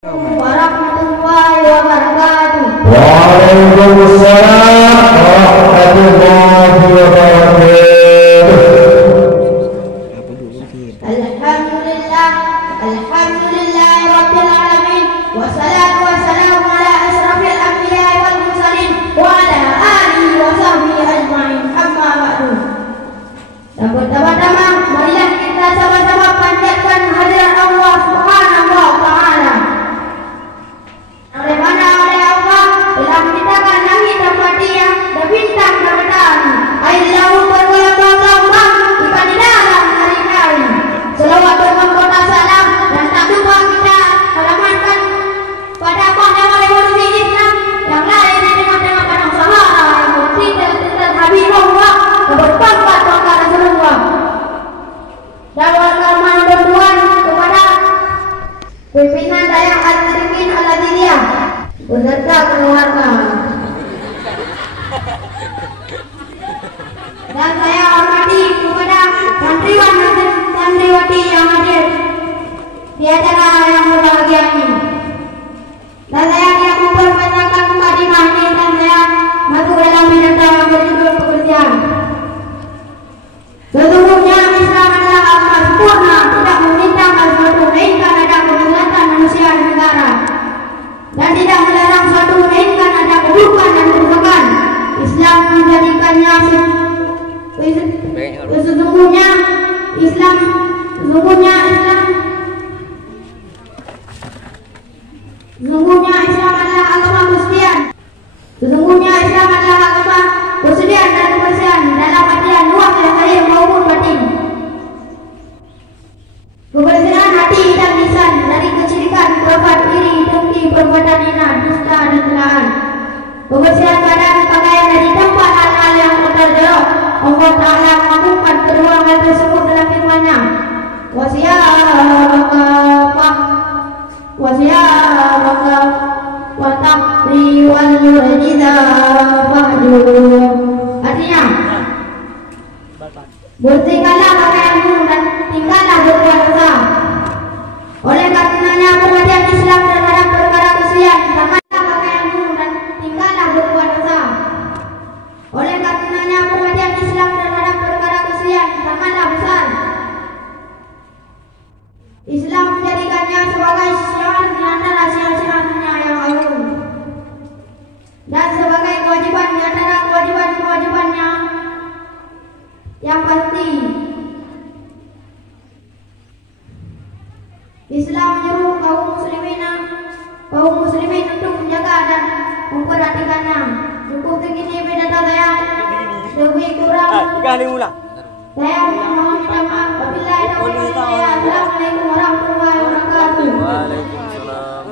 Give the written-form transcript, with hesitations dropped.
warahmatullahi wabarakatuh. Waalaikumsalam warahmatullahi wabarakatuh. Alhamdulillah, alhamdulillahi rabbil alamin, wassalatu wassalamu ala asrafil anbiya'i wal mursalin wa ala alihi wa sahbihi ajma'in, amma ba'du. Dan pertama-tama marilah kita sama-sama panjatkan hadirat Allah Subhanahu wa ta'ala, bagaimana oleh Allah telah menciptakan langit dan bintang dan bintang dan matahari, air laut bergelombang-gelombang ikan di dalam hari-hari. Selawat bermahkota salam dan tak lupa kita alamatkan pada pahlawan revolusi Islam yang lahir di tengah-tengah padang Sahara yang bertitel Habibullah dan berpangkat Waka Rasulullah. Dan warga bantuan kepada pimpinan Dayak Al-Siddiqin Al-Adiliyah beserta keluarga. Dan saya hormati kepada santriwan dan santriwati yang hadir di acara yang berbahagia ini. Dan saya tidak memperpanjangkan mukadimah ini dan saya masuk dalam bidang yang berjudul pekerjaan. Sesungguhnya Islam adalah agama sempurna, tidak memerintahkan suatu melainkan ada kemaslahatan manusia dan negara, dan tidak melarang suatu melainkan ada keburukan dan kerusakan. Islam menjadikannya sesungguhnya Islam adalah agama kesediaan. Sesungguhnya Islam adalah agama kesediaan dan kebersihan dalam artian luas dan zahir maupun batin. Kebersihan hati dan lisan dari kesyirikan, perbuatan iri, dengki, perbuatan hina, dusta dan celaan. Kebersihan badan pakaian dari tempat hal-hal yang terjelek. Allah Ta'ala mengagungkan kedua hal tersebut dalam firman-Nya. Wasiyabaka wa taqri wal wajida fahjur. Artinya, bersihkanlah pakaianmu dan tinggallah berbuat dosa. Oleh karenanya perhatian Islam terhadap perkara kesucian, samalah pakaianmu dan tinggallah berbuat dosa. Oleh karenanya perhatian Islam terhadap perkara kesucian sangatlah besar. Islam menjadikannya sebagai syiar di antara syiar-syiarnya yang agung, dan sebagai kewajiban di antara kewajiban-kewajibannya yang pasti. Islam menyuruh kaum muslimin untuk menjaga dan memperhatikannya. Cukup segini beda saya. Lebih kurang. Saya mohon minta maaf. Wabillahi taufiq wal hidayah. Assalamualaikum warahmatullahi wabarakatuh. Waalaikumsalam.